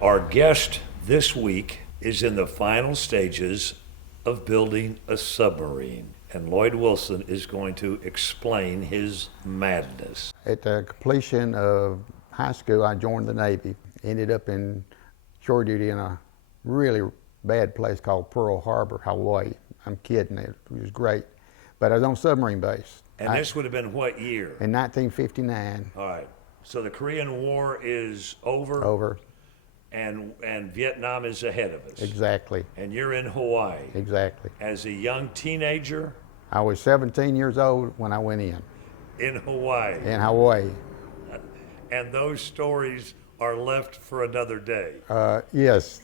Our guest this week is in the final stages of building a submarine, and Lloyd Wilson is going to explain his madness. At the completion of high school, I joined the Navy. Ended up in shore duty in a really bad place called Pearl Harbor, Hawaii. I'm kidding, it was great. But I was on submarine base. And this would have been what year? In 1959. All right. So the Korean War is over? Over. And Vietnam is ahead of us. Exactly. And you're in Hawaii. Exactly. As a young teenager? I was 17 years old when I went in. In Hawaii? In Hawaii. And those stories are left for another day? Yes.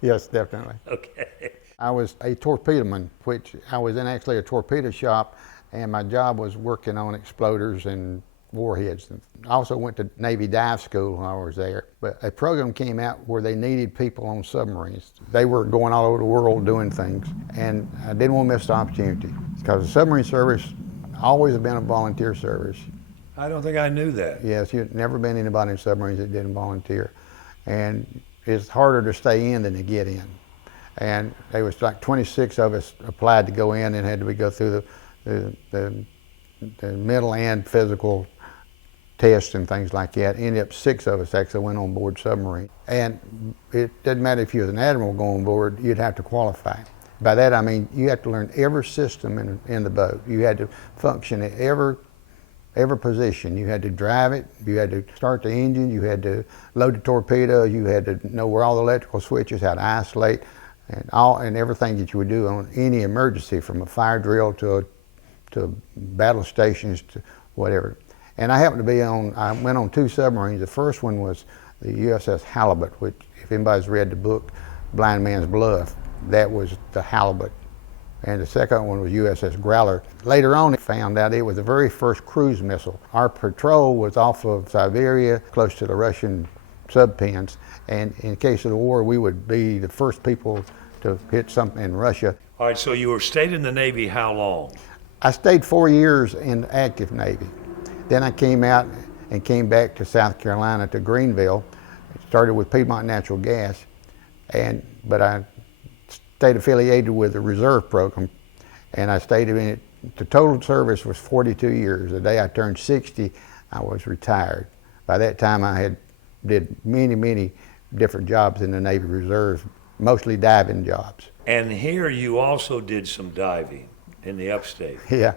Yes, definitely. Okay. I was a torpedoman, which I was in actually a torpedo shop, and my job was working on exploders and warheads. I also went to Navy dive school when I was there. But a program came out where they needed people on submarines. They were going all over the world doing things, and I didn't want to miss the opportunity because the submarine service always have been a volunteer service. I don't think I knew that. Yes, you've never been anybody in submarines that didn't volunteer. And it's harder to stay in than to get in. And there was like 26 of us applied to go in and had to go through the mental and physical tests and things like that. Ended up 6 of us actually went on board submarine. And it doesn't matter if you was an admiral going on board, you'd have to qualify. By that I mean you have to learn every system in the boat. You had to function at every position. You had to drive it, you had to start the engine, you had to load the torpedo, you had to know where all the electrical switches, how to isolate, and everything that you would do on any emergency, from a fire drill to battle stations to whatever. And I happened to be I went on 2 submarines. The first one was the USS Halibut, which, if anybody's read the book Blind Man's Bluff, that was the Halibut. And the second one was USS Growler. Later on, I found out it was the very first cruise missile. Our patrol was off of Siberia, close to the Russian subpens, and in case of the war, we would be the first people to hit something in Russia. All right, so you stayed in the Navy how long? I stayed 4 years in the active Navy. Then I came out and came back to South Carolina, to Greenville. Started with Piedmont Natural Gas, but I stayed affiliated with the reserve program, and I stayed in it. The total service was 42 years. The day I turned 60, I was retired. By that time, I did many different jobs in the Navy Reserve, mostly diving jobs. And here you also did some diving in the upstate. Yeah.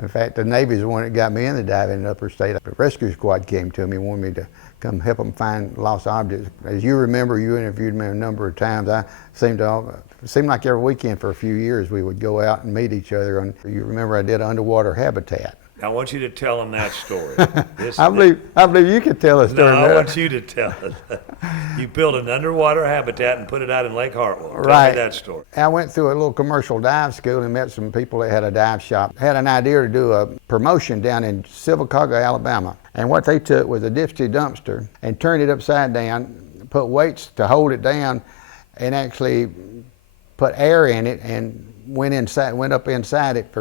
In fact, the Navy's the one that got me in the diving in the upper state. The rescue squad came to me and wanted me to come help them find lost objects. As you remember, you interviewed me a number of times. It seemed like every weekend for a few years we would go out and meet each other. And you remember I did underwater habitat. I want you to tell them that story. I believe you could tell a story. No, I want you to tell it. You built an underwater habitat and put it out in Lake Hartwell. Right. Tell me that story. I went through a little commercial dive school and met some people that had a dive shop. Had an idea to do a promotion down in Sylacauga, Alabama. And what they took was a Dipsy dumpster and turned it upside down, put weights to hold it down, and actually put air in it and went up inside it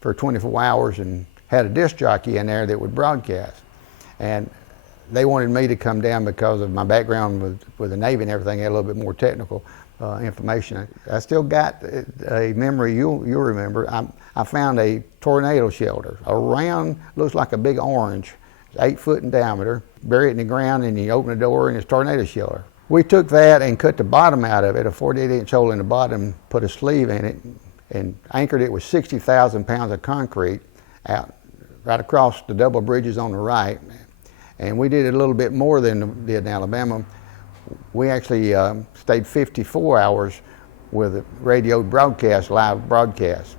for 24 hours and had a disc jockey in there that would broadcast. And they wanted me to come down because of my background with the Navy and everything. I had a little bit more technical information. I still got a memory you'll remember. I found a tornado shelter, a round, looks like a big orange, 8 foot in diameter, buried in the ground, and you open the door and it's tornado shelter. We took that and cut the bottom out of it, a 48-inch hole in the bottom, put a sleeve in it, and anchored it with 60,000 pounds of concrete out right across the double bridges on the right. And we did it a little bit more than did in Alabama. We actually stayed 54 hours with a radio broadcast, live broadcast.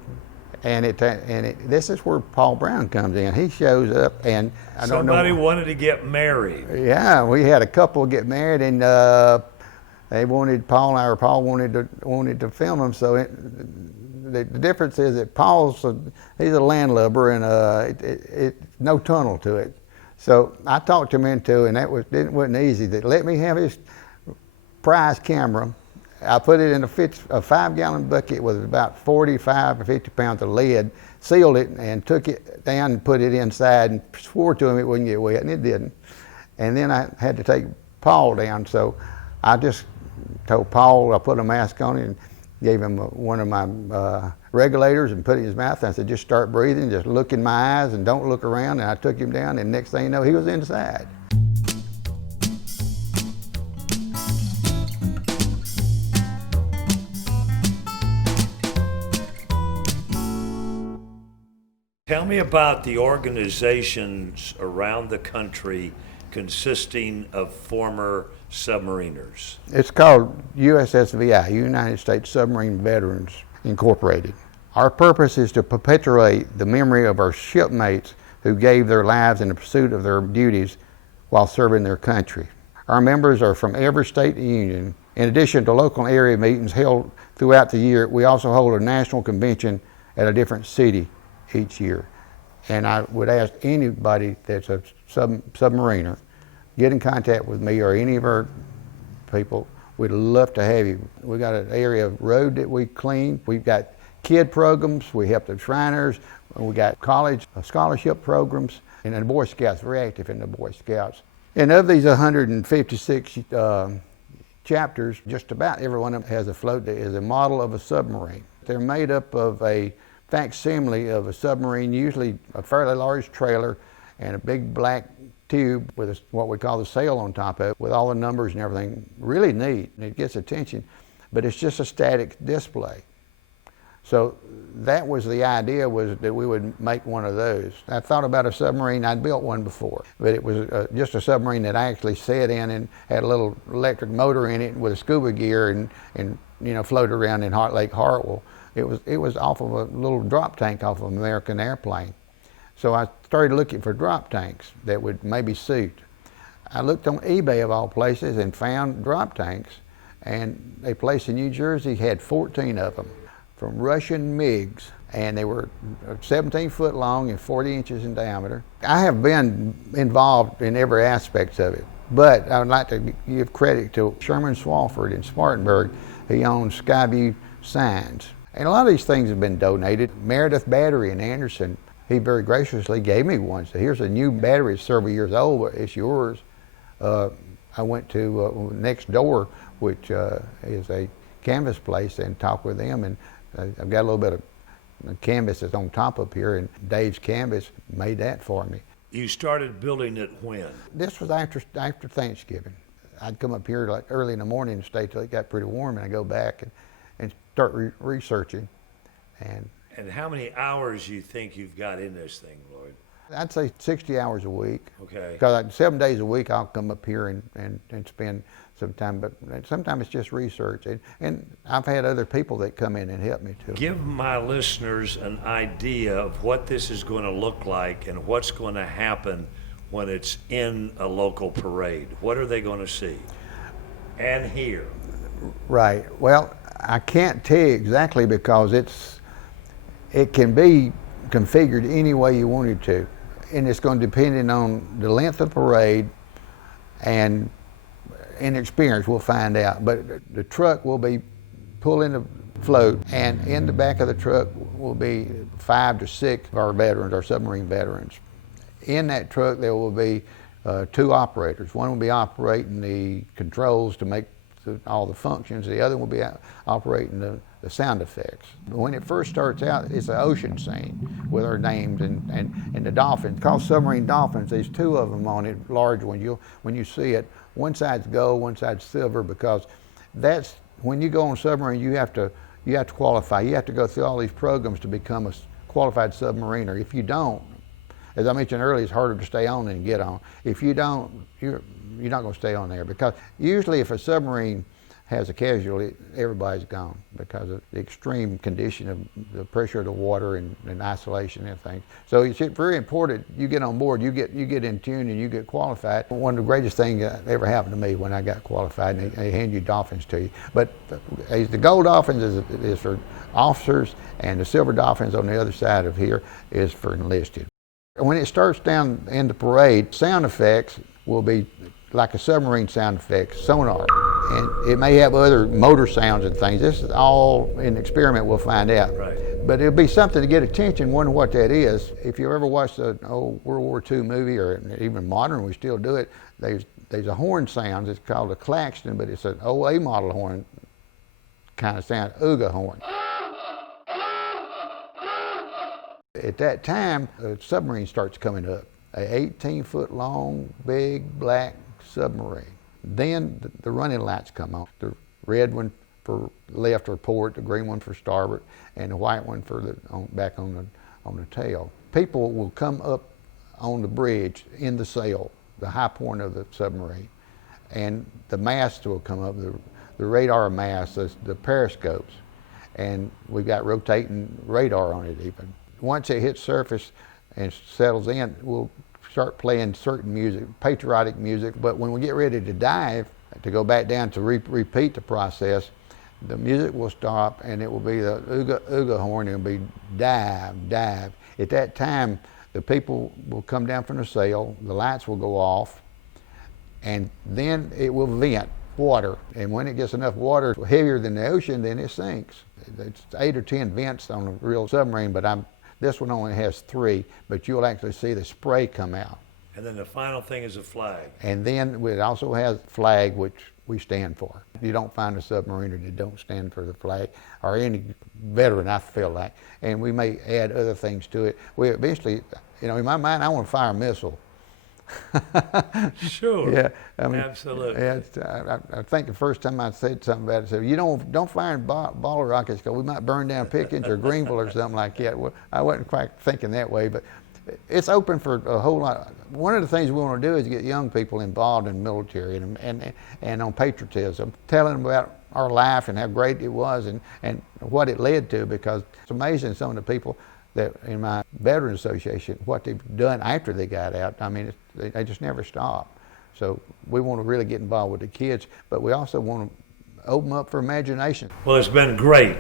And this is where Paul Brown comes in. He shows up, and I don't know. Somebody wanted to get married. Yeah, we had a couple get married, and they wanted Paul and I, or Paul wanted to film them. So the difference is that he's a landlubber, and no tunnel to it. So I talked him into, and it wasn't easy. That let me have his prize camera. I put it in a 5-gallon bucket with about 45 or 50 pounds of lead, sealed it, and took it down and put it inside, and swore to him it wouldn't get wet, and it didn't. And then I had to take Paul down, so I just told Paul, I put a mask on and gave him one of my regulators and put it in his mouth. And I said, just start breathing, just look in my eyes and don't look around. And I took him down, and next thing you know, he was inside. Tell me about the organizations around the country consisting of former submariners. It's called USSVI, United States Submarine Veterans Incorporated. Our purpose is to perpetuate the memory of our shipmates who gave their lives in the pursuit of their duties while serving their country. Our members are from every state in the Union. In addition to local and area meetings held throughout the year, we also hold a national convention at a different city each year. And I would ask anybody that's a submariner, get in contact with me or any of our people. We'd love to have you. We got an area of road that we clean. We've got kid programs. We help the Shriners. We got college scholarship programs. And the Boy Scouts, very active in the Boy Scouts. And of these 156 chapters, just about every one of them has a float that is a model of a submarine. They're made up of a facsimile of a submarine, usually a fairly large trailer and a big black tube with what we call the sail on top of it, with all the numbers and everything. Really neat, and it gets attention, but it's just a static display. So that was the idea, was that we would make one of those. I thought about a submarine. I'd built one before, but it was just a submarine that I actually sat in and had a little electric motor in it with a scuba gear and floated around in Lake Hartwell. It was off of a little drop tank off of an American airplane. So I started looking for drop tanks that would maybe suit. I looked on eBay of all places and found drop tanks, and a place in New Jersey had 14 of them from Russian MiGs, and they were 17 foot long and 40 inches in diameter. I have been involved in every aspect of it, but I would like to give credit to Sherman Swafford in Spartanburg. He owns Skyview Signs. And a lot of these things have been donated. Meredith Battery in Anderson, he very graciously gave me one. So here's a new battery, it's several years old, but it's yours. I went to Next Door, which is a canvas place, and talked with them. And I've got a little bit of canvas that's on top up here, and Dave's Canvas made that for me. You started building it when? This was after Thanksgiving. I'd come up here like early in the morning and stay till it got pretty warm, and I go back and start researching. And how many hours you think you've got in this thing, Lloyd? I'd say 60 hours a week. Okay. Because 7 days a week I'll come up here and spend some time, but sometimes it's just research. And I've had other people that come in and help me too. Give my listeners an idea of what this is going to look like and what's going to happen when it's in a local parade. What are they going to see and hear? Right. Well, I can't tell you exactly because it can be configured any way you want it to, and it's going to depend on the length of the parade and in experience. We'll find out. But the truck will be pulling the float, and in the back of the truck will be 5 to 6 of our veterans, our submarine veterans. In that truck there will be 2 operators. One will be operating the controls to make all the functions. The other will be operating the sound effects. When it first starts out, it's an ocean scene with our names and the dolphins. It's called Submarine Dolphins. There's 2 of them on it, large ones. When you see it, one side's gold, one side's silver, because that's when you go on a submarine, you have to qualify. You have to go through all these programs to become a qualified submariner. If you don't, as I mentioned earlier, it's harder to stay on than get on. If you don't, you're not going to stay on there, because usually if a submarine has a casualty, everybody's gone because of the extreme condition of the pressure of the water and isolation and things. So it's very important you get on board, you get in tune and you get qualified. One of the greatest things that ever happened to me when I got qualified, and they hand you dolphins to you. But the gold dolphins is for officers, and the silver dolphins on the other side of here is for enlisted. When it starts down in the parade, sound effects will be like a submarine sound effect, sonar. And it may have other motor sounds and things. This is all in experiment, we'll find out. Right. But it'll be something to get attention, wonder what that is. If you ever watched an old World War II movie, or even modern, we still do it, there's a horn sound, it's called a claxton, but it's an OA model horn kind of sound, Ooga horn. At that time, a submarine starts coming up, a 18-foot long, big, black submarine. Then the running lights come on. The red one for left or port, the green one for starboard, and the white one for back on the tail. People will come up on the bridge in the sail, the high point of the submarine, and the masts will come up, the radar masts, the periscopes, and we've got rotating radar on it even. Once it hits surface and settles in, we'll start playing certain music, patriotic music, but when we get ready to dive, to go back down to repeat the process, the music will stop and it will be the ooga horn, it'll be dive, dive. At that time, the people will come down from the sail, the lights will go off, and then it will vent water. And when it gets enough water heavier than the ocean, then it sinks. It's 8 or 10 vents on a real submarine, but this one only has 3, but you'll actually see the spray come out. And then the final thing is a flag. And then it also has flag, which we stand for. You don't find a submariner that don't stand for the flag, or any veteran, I feel like. And we may add other things to it. We eventually, in my mind, I want to fire a missile. Sure. Yeah, I mean, absolutely. I think the first time I said something about it, I said, you don't fire ball rockets because we might burn down Pickens or Greenville or something like that. Well, I wasn't quite thinking that way, but it's open for a whole lot. One of the things we want to do is get young people involved in the military and on patriotism, telling them about our life and how great it was and what it led to, because it's amazing some of the people that in my Veterans Association, what they've done after they got out. I mean, they just never stop. So we want to really get involved with the kids, but we also want to open up for imagination. Well, it's been great.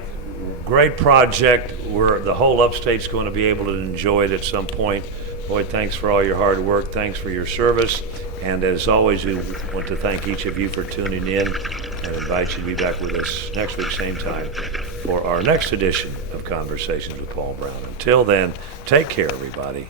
Great project. The whole upstate's going to be able to enjoy it at some point. Lloyd, thanks for all your hard work. Thanks for your service. And as always, we want to thank each of you for tuning in and invite you to be back with us next week, same time, for our next edition of Conversations with Paul Brown. Until then, take care, everybody.